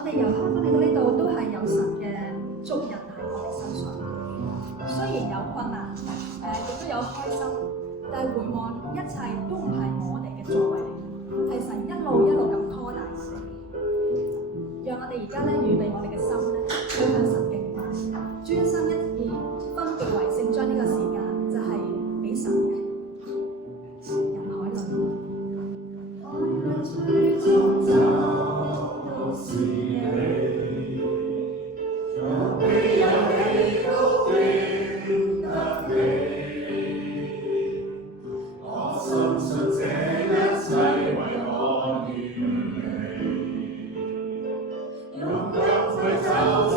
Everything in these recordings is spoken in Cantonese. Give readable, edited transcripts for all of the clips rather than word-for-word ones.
我哋由開翻嚟到呢度都係有神嘅足印喺我哋身上。雖然有困難，亦都有開心，但係回望一切都唔係我哋嘅作為嚟嘅，係神一路一路咁拖大我哋。讓我哋而家咧預備我哋嘅心咧，去向神敬拜，專心一意分別為聖，將呢個時間就係俾神嘅。人海裏，愛最終找到是你，有悲有喜都變得美。我深信這一切為我預備，勇敢去走，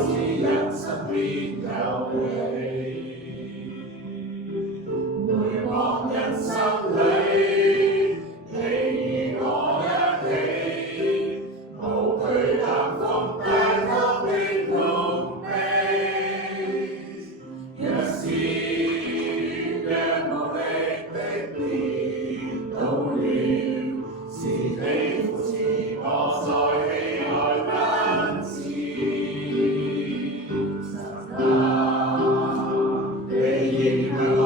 只因身邊有你。回望人生裏，你與我一起，無懼冷風帶給的痛悲。若是讓無力的跌倒了，是你扶持我在喜愛奔馳。神啊，你應許我。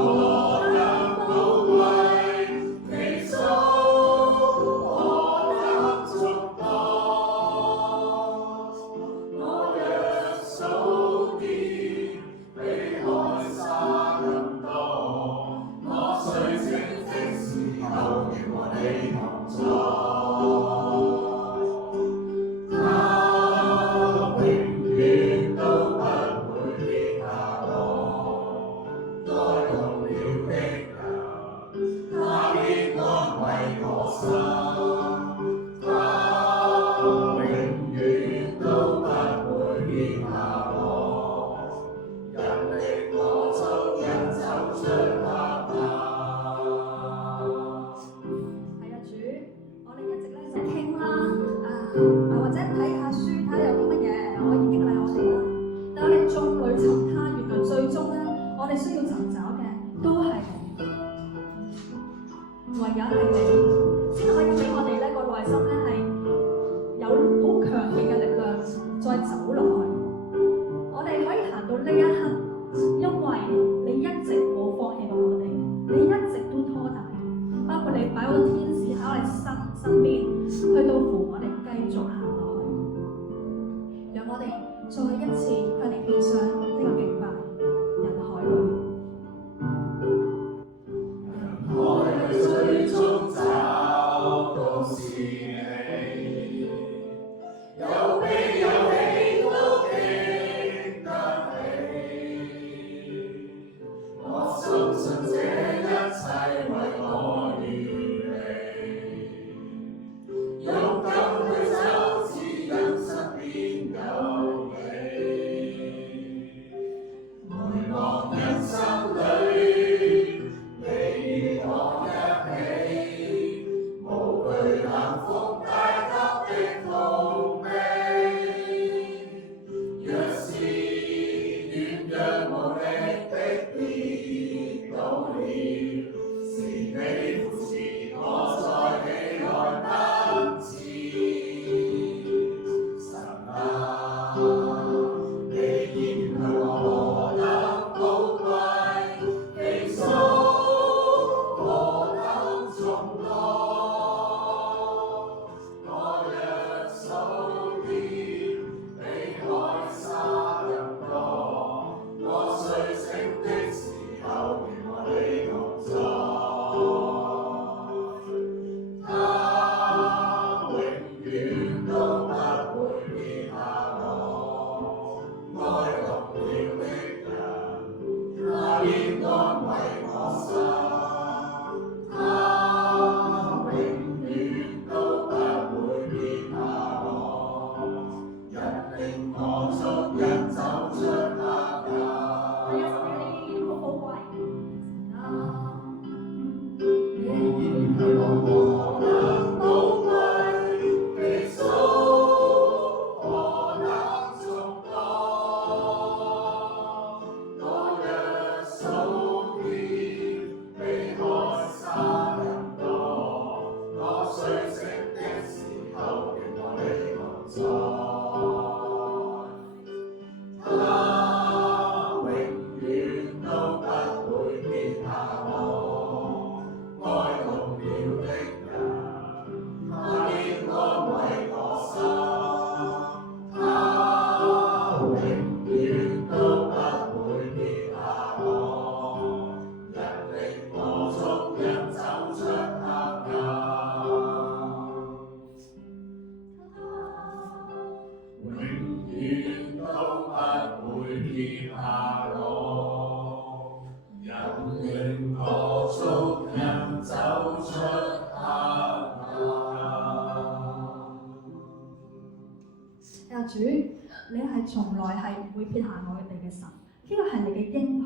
主，你係從來係唔會撇下我哋嘅神，呢個係你嘅應許，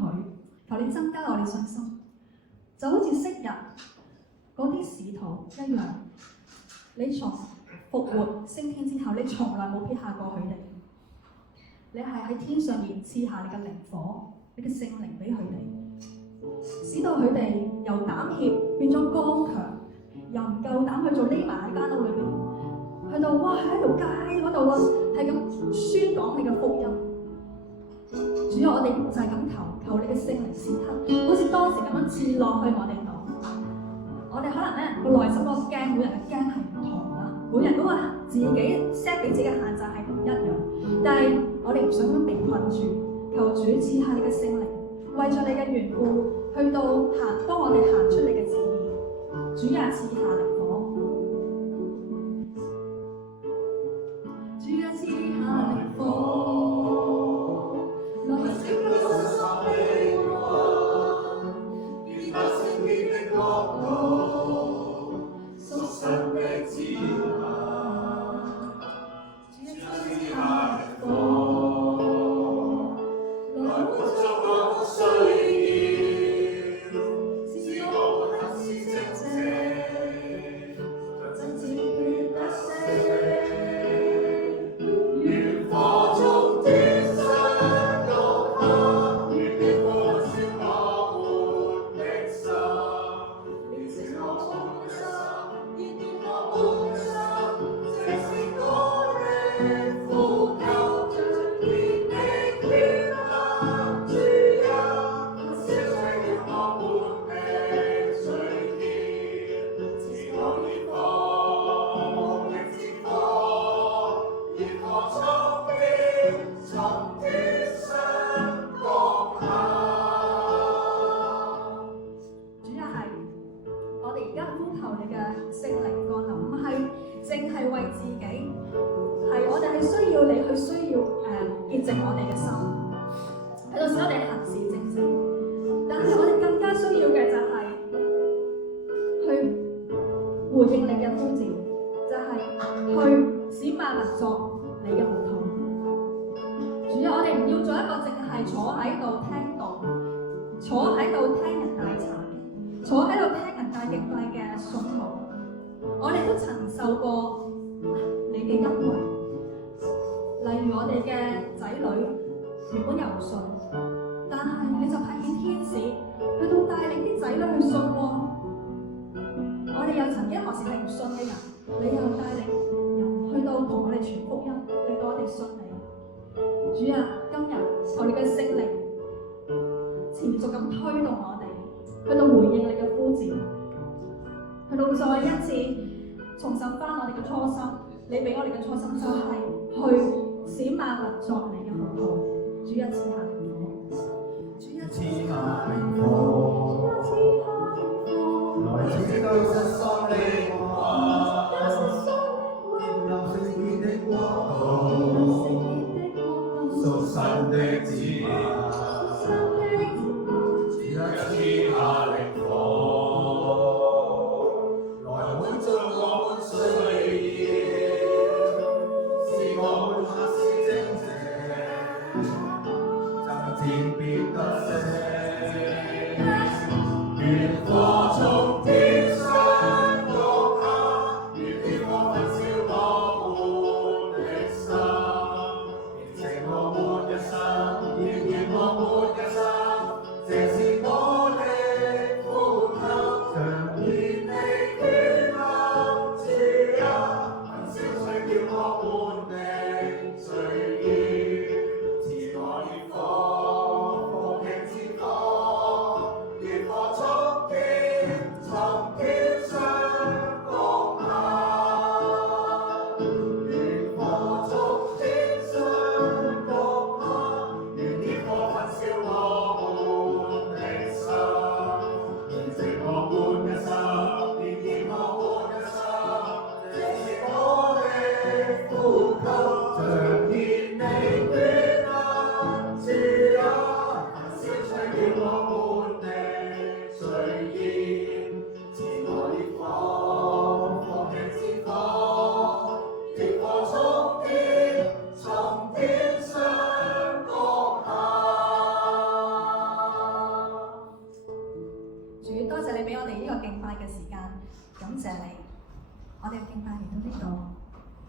求你增加我哋信心，就好似昔日嗰啲使徒一樣，你從復活升天之後，你從來冇撇下過佢哋，你係喺天上面賜下你嘅靈火，你嘅聖靈俾佢哋，使到佢哋由膽怯變咗剛強，又唔夠膽去做匿埋喺間屋裏邊，去到哇喺條街嗰度啊，係咁宣講你嘅福音。主啊，我哋就係咁求你嘅聖靈時刻，好似當時咁樣賜落去我哋度。我哋可能咧個內心嗰個驚，每人嘅驚係唔同啦，每人嗰個自己 set 俾自己嘅限制係唔一樣。但係我哋唔想咁被困住，求主賜下你嘅聖靈，為咗你嘅緣故，去到行幫我哋行出你嘅旨意。主啊，賜下靈火，主啊，賜下靈火，來釋放心靈光，見百姓見的國度，屬神的子民。主啊，賜下靈火，來滿足我們需要，使我們行事正直，真正決得勝。願火中點上六刻，願烈火燒我們的心，煉淨我們的心，燃點我們的心，這是我的呼求，像天的天下，主啊，燒燬了我們的罪孽，賜我烈火，無力之火，烈火衝天，從天上降下。主啊，係我哋而家呼求你嘅聖靈降臨，唔係淨係為自己，係我哋係需要你去需要潔淨我哋嘅心，喺度使我哋行事正直。但係我哋更加需要嘅就係去回應你嘅呼召，就係去使萬民作你嘅門徒。主啊，我哋唔要做一個淨係坐喺度聽道，坐喺度聽人帶茶，坐喺度聽人帶敬拜嘅信徒。我哋都曾受過你嘅恩惠，例如我哋嘅仔女原本又唔信，但係你就派遣天使去到帶領啲仔女去信喎。我哋又曾經何時係唔信嘅人，你又帶領人去到同我哋傳福音，令到我哋信你。主啊，今日求你嘅聖靈持續咁推動我哋，去到回應你嘅呼召，去到再一次重拾翻我哋嘅初心。你俾我哋嘅初心就係去使萬民作你嘅門徒。主啊，賜下靈火，主啊，賜下靈火，來拯救失喪的我，建立聖潔的國度，屬神的子民。主啊，賜下靈火，來滿足我們需要，使我們行事正直，爭戰必得勝。願火從天上降下，願烈火焚燒我們的心，煉淨我們一生，燃點我們嘅心，這是我的呼求，像天的天下，主啊，焚燒除掉我們的罪孽，賜我烈火，無極之火，烈火從天上降下，烈火從天上降下，願烈火焚燒我們的心，煉淨我們嘅心，煉點我們嘅心，這是我的呼